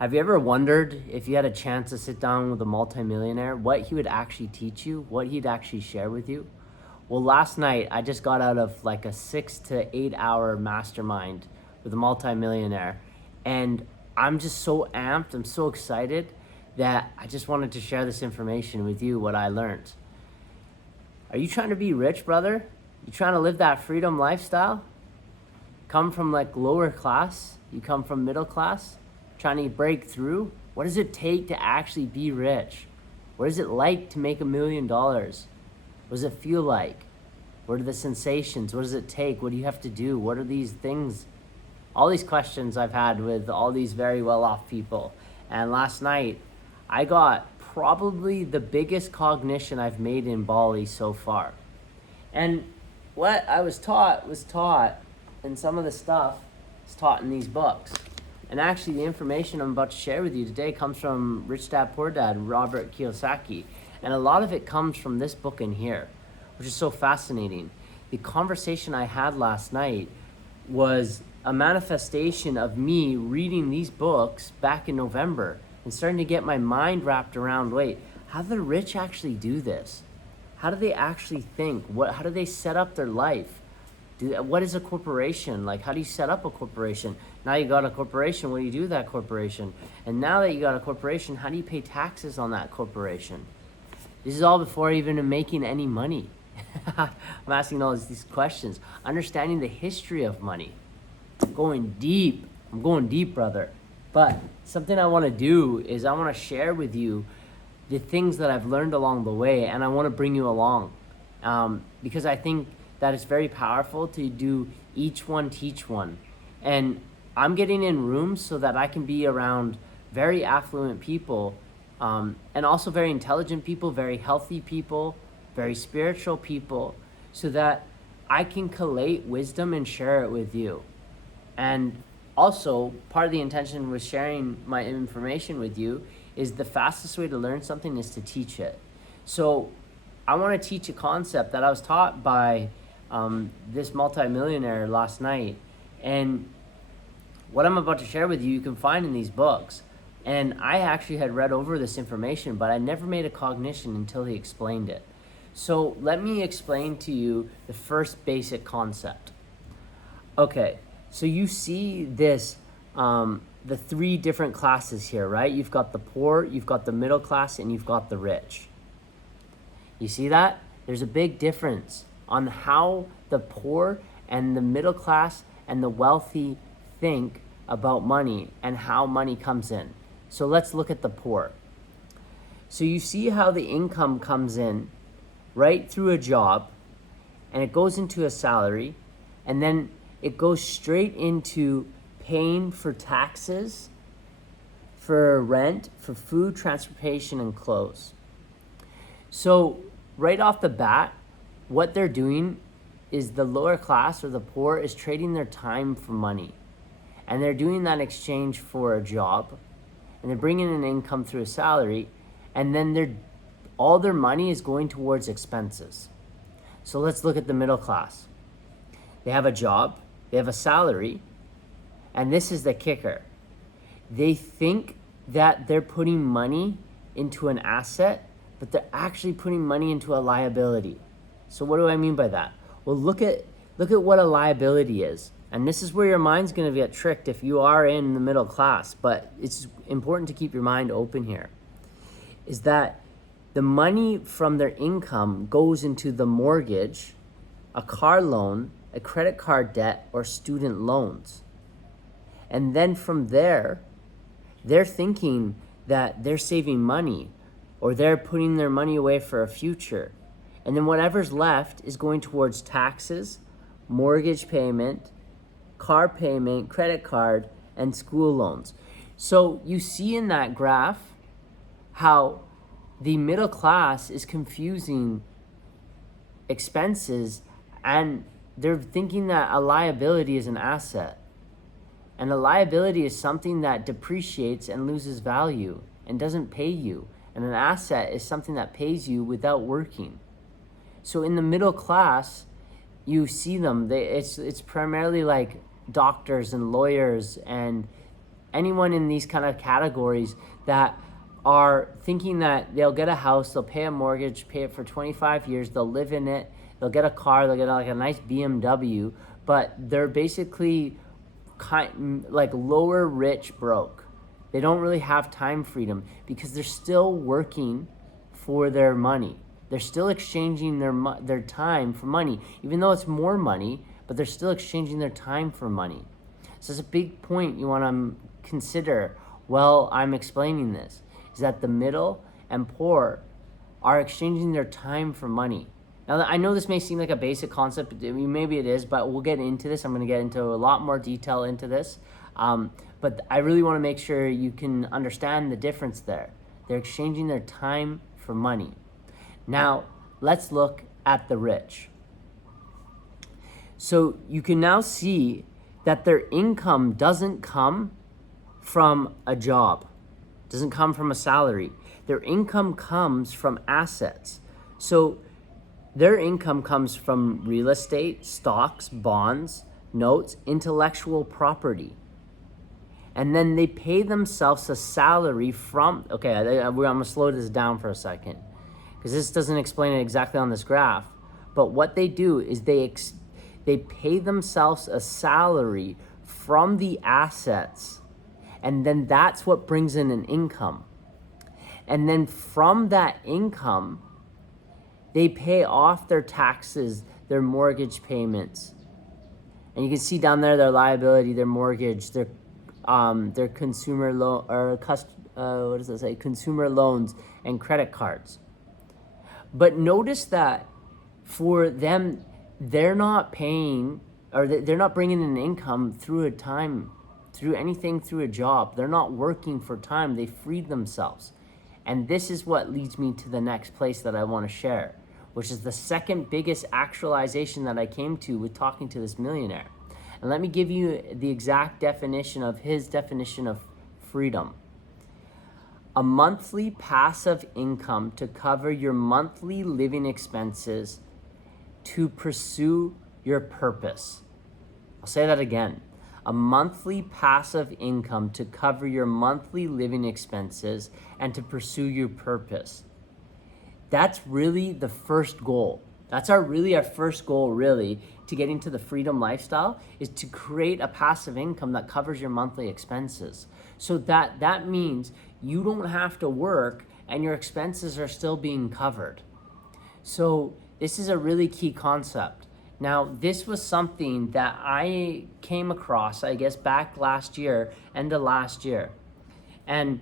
Have you ever wondered if you had a chance to sit down with a multimillionaire, what he would actually teach you, what he'd actually share with you? Well, last night I just got out of like a 6 to 8 hour mastermind with a multimillionaire, and I'm just so amped, I'm so excited that I just wanted to share this information with you, what I learned. Are you trying to be rich, brother? You trying to live that freedom lifestyle? Come from like lower class? You come from middle class? Trying to break through? What does it take to actually be rich? What is it like to make $1 million? What does it feel like? What are the sensations? What does it take? What do you have to do? What are these things? All these questions I've had with all these very well-off people. And last night, I got probably the biggest cognition I've made in Bali so far. And what I was taught, and some of the stuff is taught in these books. And actually, the information I'm about to share with you today comes from Rich Dad Poor Dad, Robert Kiyosaki. And a lot of it comes from this book in here, which is so fascinating. The conversation I had last night was a manifestation of me reading these books back in November and starting to get my mind wrapped around, wait, how do the rich actually do this? How do they actually think? How do they set up their life? What is a corporation? Like, how do you set up a corporation? Now you got a corporation, what do you do with that corporation? And now that you got a corporation, how do you pay taxes on that corporation? This is all before even making any money. I'm asking all these questions. Understanding the history of money. I'm going deep, brother. But something I want to do is I want to share with you the things that I've learned along the way, and I want to bring you along. Because I think that it's very powerful to do each one teach one. And I'm getting in rooms so that I can be around very affluent people, and also very intelligent people, very healthy people, very spiritual people, so that I can collate wisdom and share it with you. And also, part of the intention with sharing my information with you is the fastest way to learn something is to teach it. So I want to teach a concept that I was taught by this multimillionaire last night. And what I'm about to share with you, you can find in these books. And I actually had read over this information, but I never made a cognition until he explained it. So let me explain to you the first basic concept. Okay, so you see this, the three different classes here, right? You've got the poor, you've got the middle class, and you've got the rich. You see that? There's a big difference on how the poor and the middle class and the wealthy think about money and how money comes in. So let's look at the poor. So you see how the income comes in right through a job, and it goes into a salary, and then it goes straight into paying for taxes, for rent, for food, transportation, and clothes. So right off the bat, what they're doing is the lower class or the poor is trading their time for money. And they're doing that in exchange for a job. And they're bringing in income through a salary. And then all their money is going towards expenses. So let's look at the middle class. They have a job, they have a salary, and this is the kicker. They think that they're putting money into an asset, but they're actually putting money into a liability. So what do I mean by that? Well, look at what a liability is. And this is where your mind's going to get tricked if you are in the middle class, but it's important to keep your mind open here. Is that the money from their income goes into the mortgage, a car loan, a credit card debt, or student loans. And then from there, they're thinking that they're saving money or they're putting their money away for a future. And then whatever's left is going towards taxes, mortgage payment, car payment, credit card, and school loans. So you see in that graph how the middle class is confusing expenses, and they're thinking that a liability is an asset. And a liability is something that depreciates and loses value and doesn't pay you. And an asset is something that pays you without working. So in the middle class, you see them. It's primarily like doctors and lawyers and anyone in these kind of categories that are thinking that they'll get a house, they'll pay a mortgage, pay it for 25 years, they'll live in it, they'll get a car, they'll get like a nice BMW, but they're basically like lower rich broke. They don't really have time freedom because they're still working for their money. They're still exchanging their time for money, even though it's more money, but they're still exchanging their time for money. So it's a big point you want to consider while I'm explaining this, is that the middle and poor are exchanging their time for money. Now, I know this may seem like a basic concept, maybe it is, but we'll get into this. I'm going to get into a lot more detail into this. But I really want to make sure you can understand the difference there. They're exchanging their time for money. Now, let's look at the rich. So you can now see that their income doesn't come from a job, doesn't come from a salary. Their income comes from assets. So their income comes from real estate, stocks, bonds, notes, intellectual property. And then they pay themselves a salary from, okay, I'm going to slow this down for a second because this doesn't explain it exactly on this graph. But what they do is they pay themselves a salary from the assets, and then that's what brings in an income. And then from that income, they pay off their taxes, their mortgage payments. And you can see down there their liability, their mortgage, their consumer loan, or what does it say? Consumer loans and credit cards. But notice that for them, they're not paying, or they're not bringing in income through through a job. They're not working for time. They freed themselves. And this is what leads me to the next place that I want to share, which is the second biggest actualization that I came to with talking to this millionaire. And let me give you the exact definition of his definition of freedom. A monthly passive income to cover your monthly living expenses to pursue your purpose. I'll say that again. A monthly passive income to cover your monthly living expenses and to pursue your purpose. That's really the first goal. That's our first goal, really, to getting to the freedom lifestyle, is to create a passive income that covers your monthly expenses. So that means you don't have to work and your expenses are still being covered. So this is a really key concept. Now, this was something that I came across, I guess, back last year, end of last year. And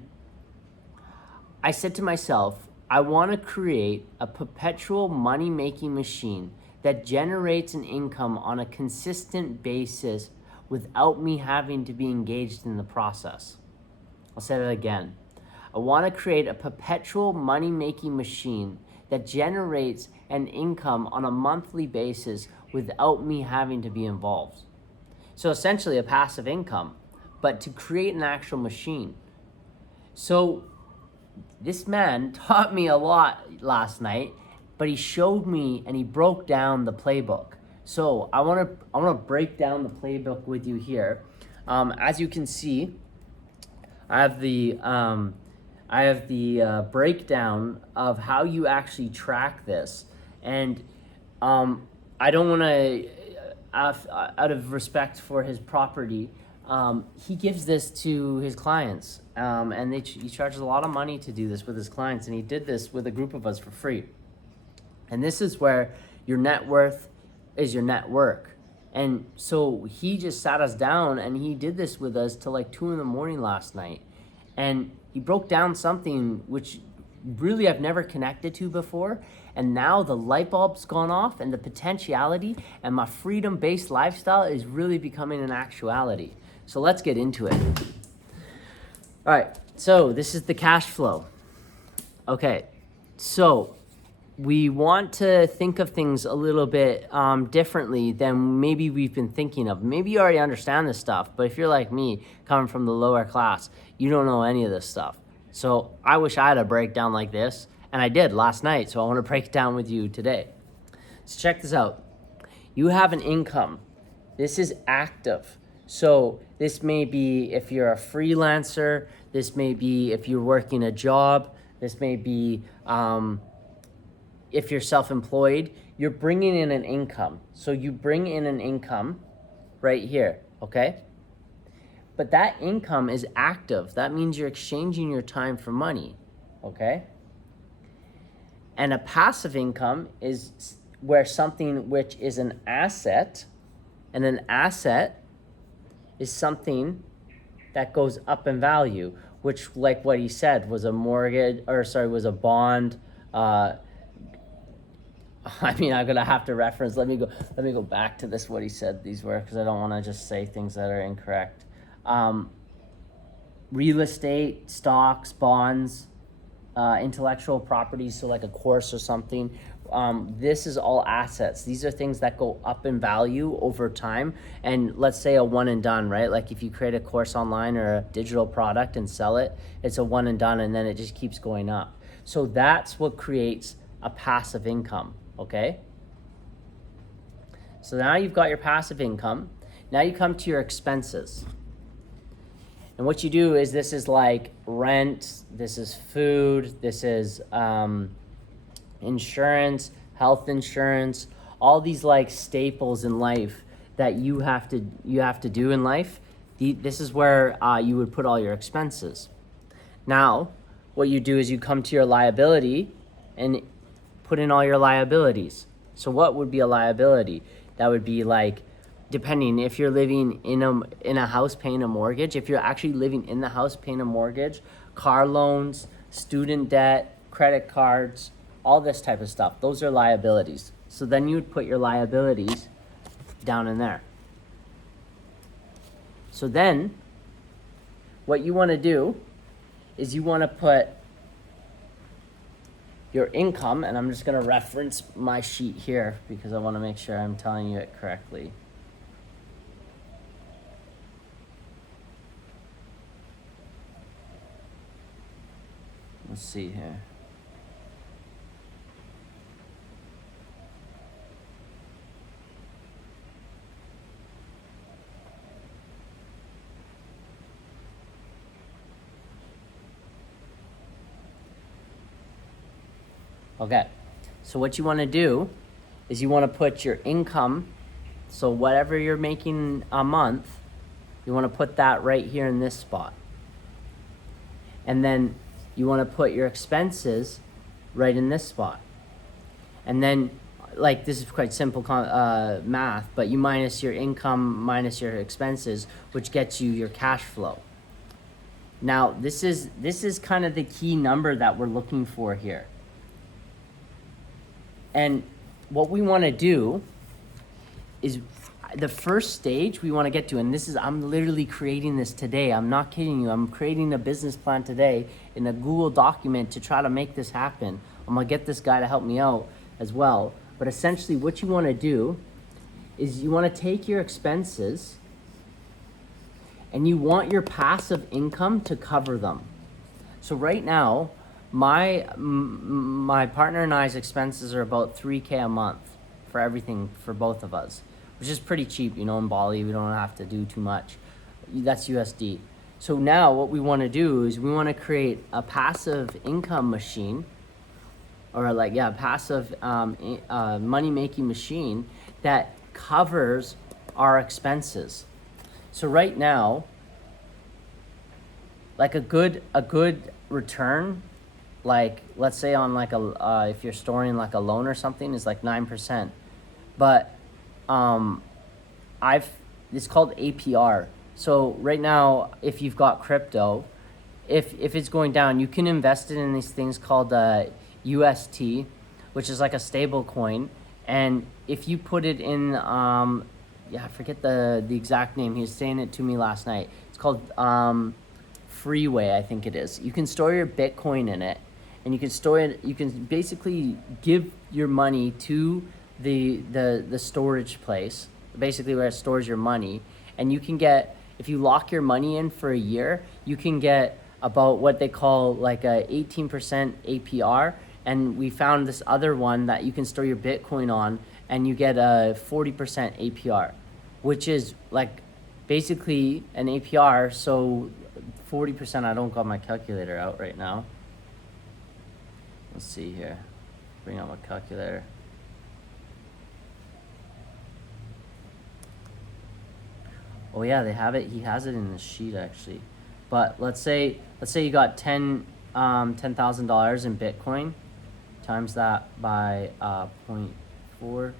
I said to myself, I want to create a perpetual money-making machine that generates an income on a consistent basis without me having to be engaged in the process. I'll say that again. I want to create a perpetual money-making machine that generates an income on a monthly basis without me having to be involved. So essentially a passive income, but to create an actual machine. So this man taught me a lot last night, but he showed me and he broke down the playbook. So I want to break down the playbook with you here. As you can see, I have the breakdown of how you actually track this, and I don't want to, out of respect for his property, he gives this to his clients, and he charges a lot of money to do this with his clients, and he did this with a group of us for free. And this is where your net worth is your net work. And so he just sat us down and he did this with us till like 2 a.m. last night. And he broke down something which really I've never connected to before. And now the light bulb's gone off and the potentiality and my freedom-based lifestyle is really becoming an actuality. So let's get into it. All right, so this is the cash flow. Okay, so we want to think of things a little bit differently than maybe we've been thinking of. Maybe you already understand this stuff, but if you're like me, coming from the lower class, you don't know any of this stuff. So I wish I had a breakdown like this, and I did last night, so I want to break it down with you today. So check this out. You have an income. This is active. So this may be if you're a freelancer, this may be if you're working a job, this may be if you're self-employed, you're bringing in an income. So you bring in an income right here, okay? But that income is active. That means you're exchanging your time for money, okay? And a passive income is where something which is an asset, and an asset is something that goes up in value, which, like what he said, was a mortgage, or sorry, was a bond. I mean, I'm gonna have to reference. Let me go back to this. What he said these were, because I don't want to just say things that are incorrect. Real estate, stocks, bonds, intellectual properties, so like a course or something. This is all assets. These are things that go up in value over time. And let's say a one and done, right? Like if you create a course online or a digital product and sell it, it's a one and done, and then it just keeps going up. So that's what creates a passive income, okay? So now you've got your passive income. Now you come to your expenses. And what you do is, this is like rent, this is food, this is insurance, health insurance, all these like staples in life that you have to do in life. This is where you would put all your expenses. Now, what you do is you come to your liability and put in all your liabilities. So what would be a liability? That would be like, depending if you're living in a house paying a mortgage, if you're actually living in the house paying a mortgage, car loans, student debt, credit cards, all this type of stuff, those are liabilities. So then you would put your liabilities down in there. So then what you want to do is you want to put your income, and I'm just going to reference my sheet here because I want to make sure I'm telling you it correctly. Let's see here. Okay, so what you want to do is you want to put your income, so whatever you're making a month, you want to put that right here in this spot. And then you want to put your expenses right in this spot. And then, like, this is quite simple math, but you minus your income minus your expenses, which gets you your cash flow. Now, this is kind of the key number that we're looking for here. And what we want to do is, the first stage we want to get to, and this is, I'm literally creating this today. I'm not kidding you. I'm creating a business plan today in a Google document to try to make this happen. I'm going to get this guy to help me out as well. But essentially what you want to do is you want to take your expenses and you want your passive income to cover them. So right now, my partner and I's expenses are about $3,000 a month for everything for both of us, which is pretty cheap. You know, in Bali, we don't have to do too much. That's USD. So now what we want to do is we want to create a passive income machine, or like, yeah, passive money-making machine that covers our expenses. So right now, like a good return, like let's say on like a if you're storing like a loan or something, is like 9%. But it's called APR. So right now, if you've got crypto, if it's going down, you can invest it in these things called UST, which is like a stable coin. And if you put it in, I forget the exact name. He was saying it to me last night. It's called Freeway, I think it is. You can store your Bitcoin in it, and you can store it. You can basically give your money to the storage place, basically where it stores your money, and you can get, if you lock your money in for a year, you can get about what they call like a 18% APR. And we found this other one that you can store your Bitcoin on, and you get a 40% APR, which is like basically an APR. So 40%, I don't got my calculator out right now. Let's see here. Bring out my calculator. Oh yeah, they have it. He has it in the sheet actually. But let's say you got $10,000 in Bitcoin, times that by 0.4.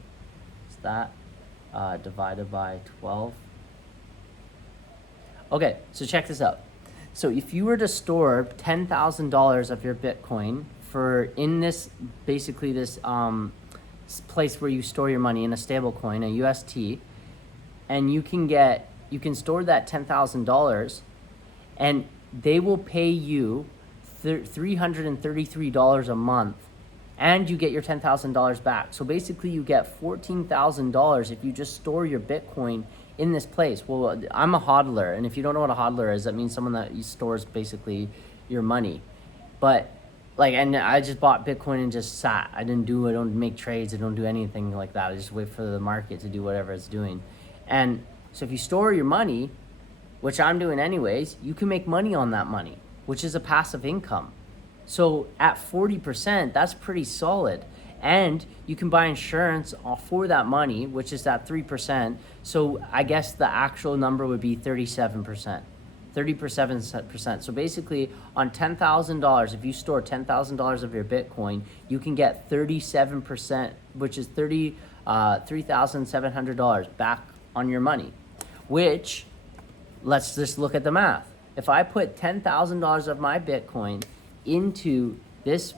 Is that divided by 12? Okay, so check this out. So if you were to store $10,000 of your Bitcoin for in this basically this place where you store your money in a stable coin, a UST, and you can store that $10,000, and they will pay you $333 a month, and you get your $10,000 back. So basically you get $14,000 if you just store your Bitcoin in this place. Well, I'm a hodler, and if you don't know what a hodler is, that means someone that stores basically your money. But like, and I just bought Bitcoin and just sat. I don't make trades. I don't do anything like that. I just wait for the market to do whatever it's doing. And so if you store your money, which I'm doing anyways, you can make money on that money, which is a passive income. So at 40%, that's pretty solid. And you can buy insurance for that money, which is at 3%. So I guess the actual number would be 37%. 37%. So basically on $10,000, if you store $10,000 of your Bitcoin, you can get 37%, which is $3,700 back on your money, which, let's just look at the math. If I put $10,000 of my Bitcoin into this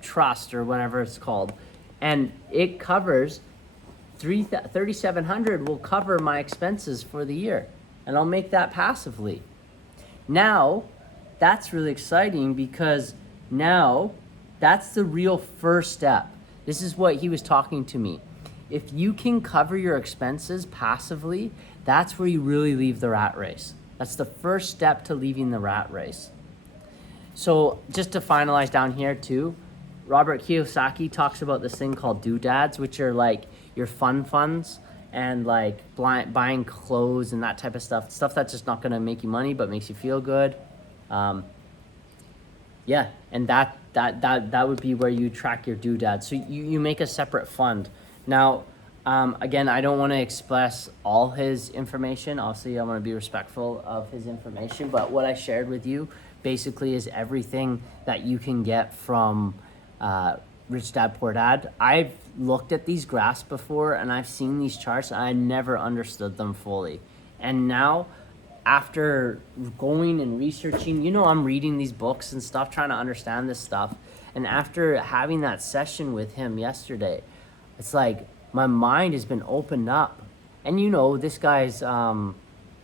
trust or whatever it's called, and it covers $3,700 will cover my expenses for the year, and I'll make that passively. Now, that's really exciting because now that's the real first step. This is what he was talking to me. If you can cover your expenses passively, that's where you really leave the rat race. That's the first step to leaving the rat race. So just to finalize down here too, Robert Kiyosaki talks about this thing called doodads, which are like your fun funds and like buying clothes and that type of stuff that's just not going to make you money but makes you feel good. Yeah, and that would be where you track your doodads. So you make a separate fund. Now, again, I don't want to express all his information. Obviously, I want to be respectful of his information, but what I shared with you basically is everything that you can get from Rich Dad Poor Dad. I've looked at these graphs before and I've seen these charts and I never understood them fully. And now, after going and researching, I'm reading these books and stuff, trying to understand this stuff. And after having that session with him yesterday, it's like my mind has been opened up. And this guy's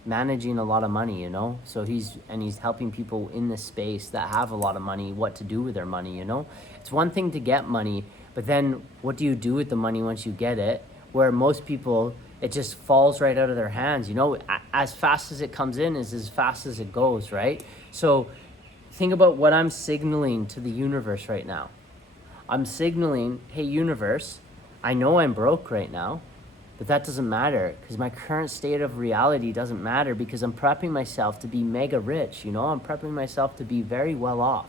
managing a lot of money, so he's helping people in this space that have a lot of money what to do with their money. It's one thing to get money, but then what do you do with the money once you get it? Where most people, it just falls right out of their hands. As fast as it comes in is as fast as it goes, right? So think about what I'm signaling to the universe right now. I'm signaling, hey universe, I know I'm broke right now, but that doesn't matter because my current state of reality doesn't matter because I'm prepping myself to be mega rich. I'm prepping myself to be very well off.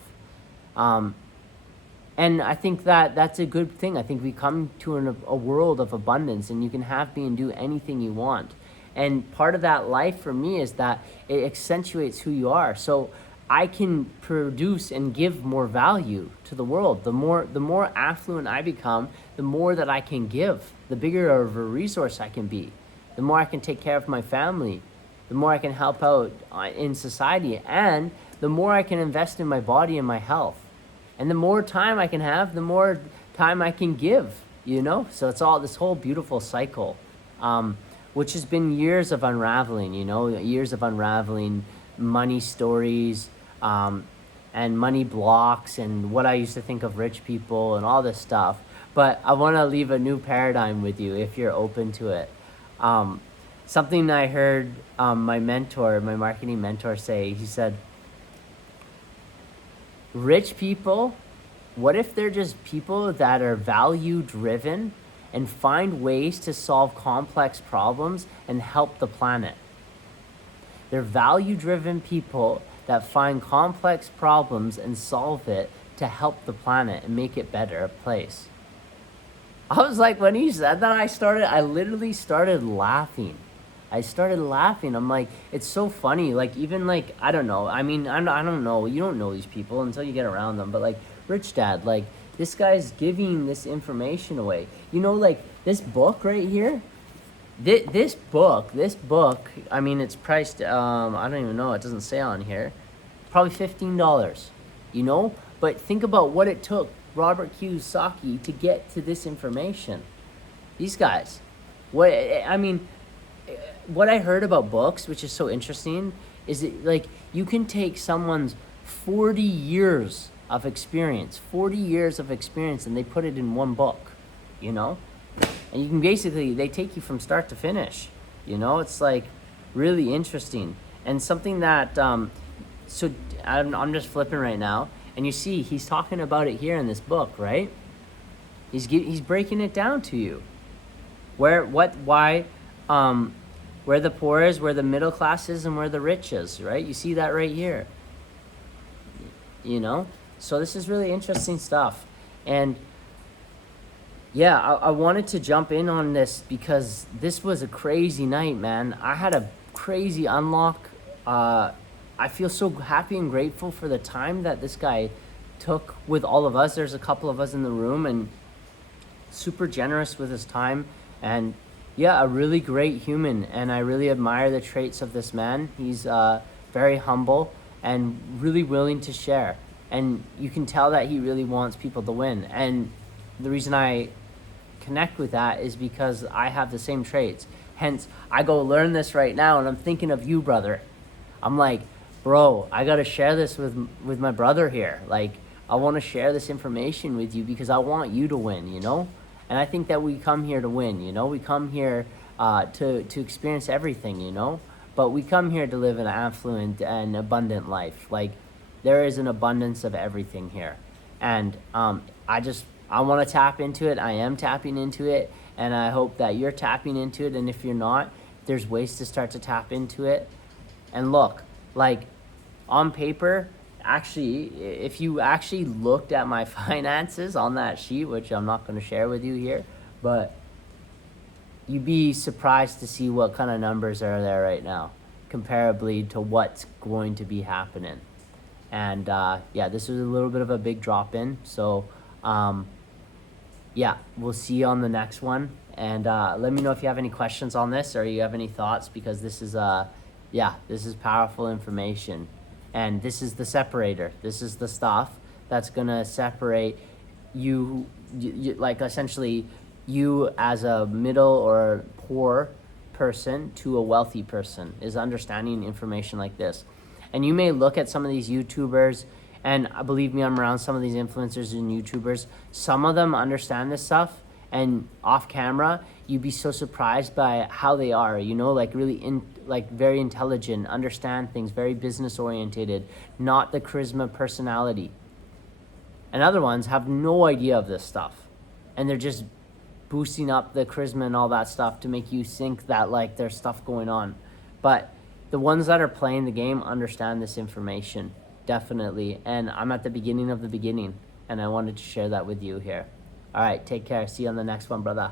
And I think that's a good thing. I think we come to a world of abundance and you can have, be, and do anything you want. And part of that life for me is that it accentuates who you are. So I can produce and give more value to the world. The more affluent I become, the more that I can give, the bigger of a resource I can be, the more I can take care of my family, the more I can help out in society, and the more I can invest in my body and my health. And the more time I can have, the more time I can give, So it's all this whole beautiful cycle, which has been years of unraveling, years of unraveling money stories, and money blocks and what I used to think of rich people and all this stuff. But I want to leave a new paradigm with you if you're open to it. Something I heard my marketing mentor say, he said, rich people, what if they're just people that are value driven and find ways to solve complex problems and help the planet? They're value-driven people that find complex problems and solve it to help the planet and make it better a place. I was like, when he said that, I literally started laughing. I'm like, it's so funny. Like, even like, I don't know. I mean, I don't know. You don't know these people until you get around them. But like, Rich Dad, like, this guy's giving this information away. You know, like, this book right here, this book, I mean, it's priced, I don't even know. It doesn't say on here. Probably $15, you know? But think about what it took Robert Kiyosaki to get to this information. These guys. What I heard about books, which is so interesting, is it like you can take someone's 40 years of experience, and they put it in one book, you know? And you can basically, they take you from start to finish, you know? It's like really interesting. And something that, so I'm just flipping right now, and you see he's talking about it here in this book, right? He's breaking it down to you. Where the poor is, where the middle class is, and where the rich is, right? You see that right here. You know? So this is really interesting stuff. And yeah, I wanted to jump in on this because this was a crazy night, man. I had a crazy unlock. I feel so happy and grateful for the time that this guy took with all of us. There's a couple of us in the room, and super generous with his time. And yeah, a really great human, and I really admire the traits of this man. He's very humble and really willing to share. And you can tell that he really wants people to win. And the reason I connect with that is because I have the same traits. Hence, I go learn this right now, and I'm thinking of you, brother. I'm like, bro, I got to share this with my brother here. Like, I want to share this information with you because I want you to win, you know? And I think that we come here to win, you know? We come here to experience everything, you know? But we come here to live an affluent and abundant life. Like, there is an abundance of everything here. And I want to tap into it. I am tapping into it. And I hope that you're tapping into it. And if you're not, there's ways to start to tap into it. And look, like, on paper, actually, if you actually looked at my finances on that sheet, which I'm not going to share with you here, but you'd be surprised to see what kind of numbers are there right now, comparably to what's going to be happening. And yeah, this was a little bit of a big drop in. So yeah, we'll see you on the next one. And let me know if you have any questions on this or you have any thoughts, because this is this is powerful information. And this is the separator. This is the stuff that's gonna separate you, like essentially you as a middle or poor person to a wealthy person, is understanding information like this. And you may look at some of these YouTubers, and believe me, I'm around some of these influencers and YouTubers. Some of them understand this stuff, and off camera, you'd be so surprised by how they are, you know, like really very intelligent, understand things, very business oriented, not the charisma personality. And other ones have no idea of this stuff, and they're just boosting up the charisma and all that stuff to make you think that like there's stuff going on. But the ones that are playing the game understand this information, definitely. And I'm at the beginning of the beginning, and I wanted to share that with you here. All right, take care. See you on the next one, brother.